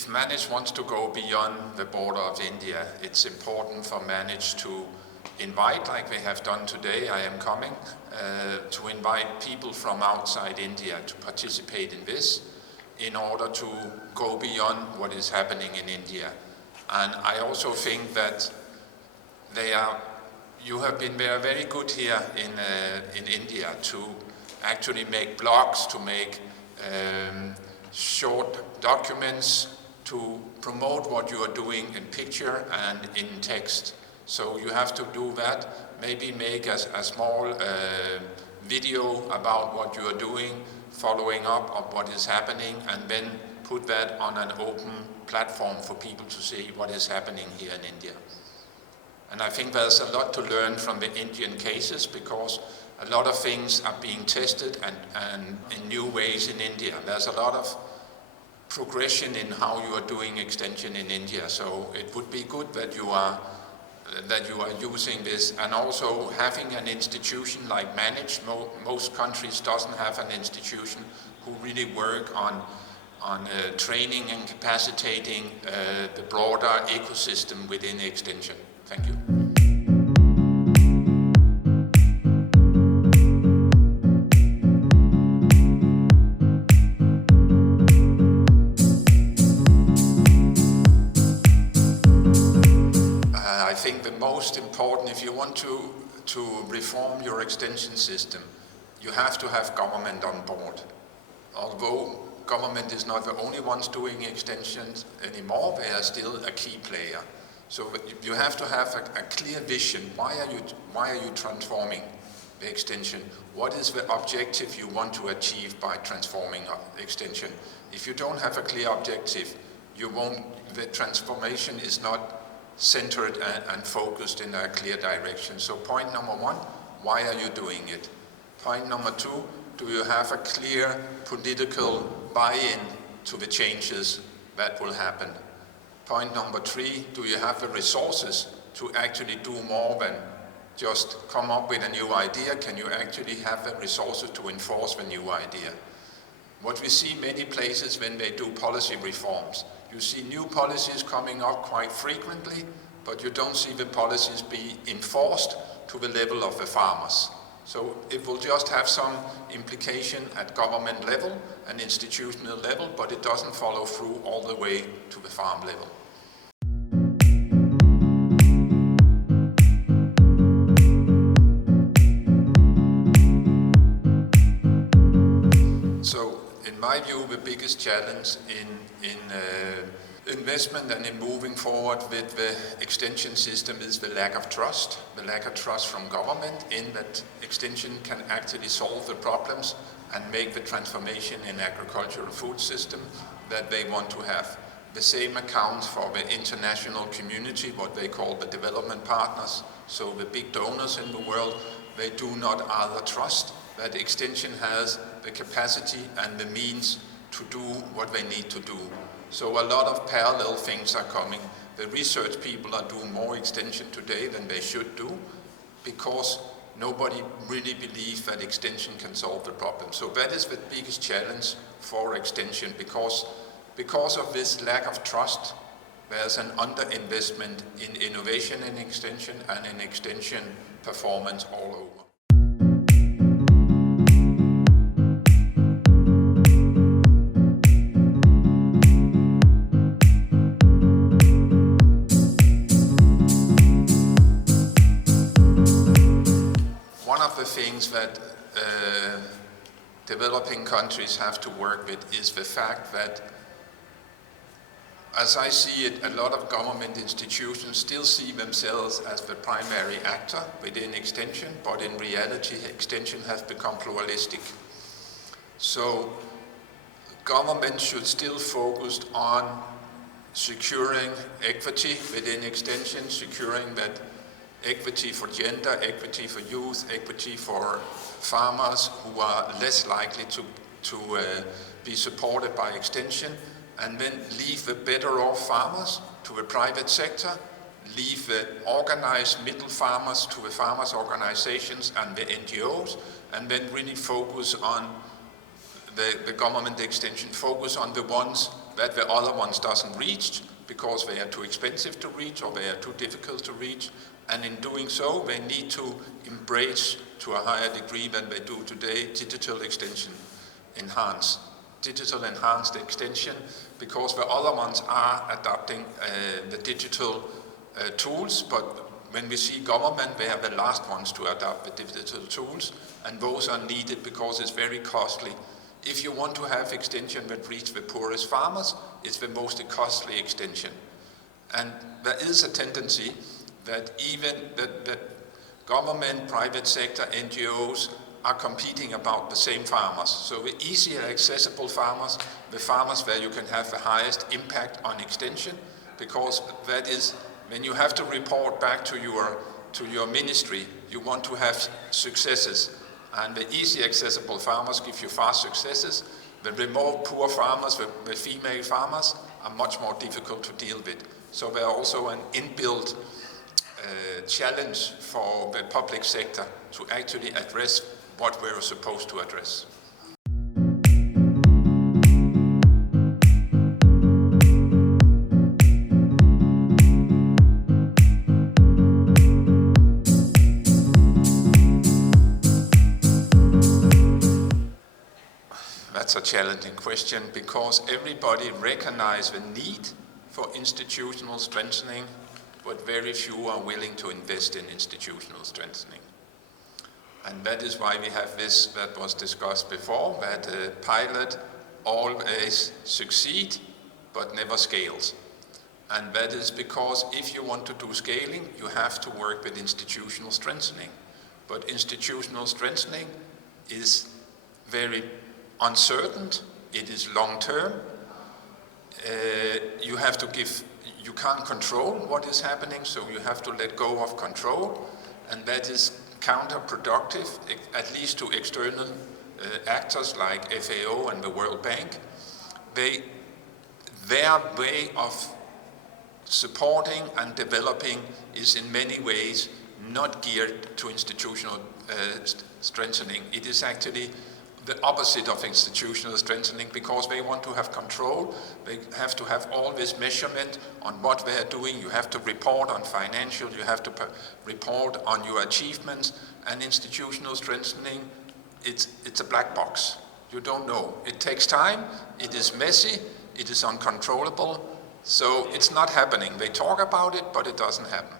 if Manage wants to go beyond the border of India, it's important for Manage to invite, like we have done today, I am coming, to invite people from outside India to participate in this in order to go beyond what is happening in India. And I also think that you have been very good here in India to actually make blogs, to make short documents, to promote what you are doing in picture and in text. So you have to do that, maybe make a small video about what you are doing, following up on what is happening, and then put that on an open platform for people to see what is happening here in India. And I think there's a lot to learn from the Indian cases, because a lot of things are being tested and in new ways in India. There's a lot of progression in how you are doing extension in India. So it would be good that you are using this, and also having an institution like Manage. Most countries doesn't have an institution who really work on training and capacitating the broader ecosystem within extension. Thank you. I think the most important, if you want to reform your extension system, you have to have government on board. Although government is not the only ones doing extensions anymore, they are still a key player. So you have to have a clear vision. Why are you transforming the extension? What is the objective you want to achieve by transforming extension? If you don't have a clear objective, the transformation is not centered and focused in a clear direction. So point number one, why are you doing it? Point number two, do you have a clear political buy-in to the changes that will happen? Point number three, do you have the resources to actually do more than just come up with a new idea? Can you actually have the resources to enforce the new idea? What we see many places when they do policy reforms, you see new policies coming up quite frequently, but you don't see the policies be enforced to the level of the farmers. So it will just have some implication at government level and institutional level, but it doesn't follow through all the way to the farm level. So in my view, the biggest challenge in investment and in moving forward with the extension system is the lack of trust from government in that extension can actually solve the problems and make the transformation in agricultural food system that they want to have. The same accounts for the international community, what they call the development partners. So the big donors in the world, they do not either trust that extension has the capacity and the means to do what they need to do. So a lot of parallel things are coming. The research people are doing more extension today than they should do, because nobody really believes that extension can solve the problem. So that is the biggest challenge for extension, because of this lack of trust, there's an underinvestment in innovation in extension and in extension performance all over. Things that developing countries have to work with is the fact that, as I see it, a lot of government institutions still see themselves as the primary actor within extension, but in reality extension has become pluralistic. So government should still focus on securing equity within extension, securing that equity for gender, equity for youth, equity for farmers who are less likely to be supported by extension, and then leave the better off farmers to the private sector, leave the organized middle farmers to the farmers' organizations and the NGOs, and then really focus on the government extension, focus on the ones that the other ones doesn't reach because they are too expensive to reach or they are too difficult to reach. And in doing so, they need to embrace to a higher degree than they do today digital enhanced extension, because the other ones are adopting the digital tools, but when we see government, they are the last ones to adopt the digital tools, and those are needed because it's very costly. If you want to have extension that reach the poorest farmers, it's the most costly extension. And there is a tendency that even that government, private sector, NGOs are competing about the same farmers. So the easier accessible farmers, the farmers where you can have the highest impact on extension, because that is, when you have to report back to your ministry, you want to have successes. And the easy accessible farmers give you fast successes. The remote poor farmers, the female farmers, are much more difficult to deal with. So there are also an inbuilt challenge for the public sector to actually address what we're supposed to address. That's a challenging question because everybody recognizes the need for institutional strengthening, but very few are willing to invest in institutional strengthening. And that is why we have this that was discussed before, that a pilot always succeeds but never scales. And that is because if you want to do scaling, you have to work with institutional strengthening. But institutional strengthening is very uncertain, it is long-term. You can't control what is happening, so you have to let go of control, and that is counterproductive, at least to external actors like FAO and the World Bank. Their way of supporting and developing is in many ways not geared to institutional strengthening. It is actually the opposite of institutional strengthening, because they want to have control. They have to have all this measurement on what they are doing. You have to report on financial, you have to report on your achievements, and institutional strengthening, it's a black box. You don't know. It takes time, it is messy, it is uncontrollable, so it's not happening. They talk about it, but it doesn't happen.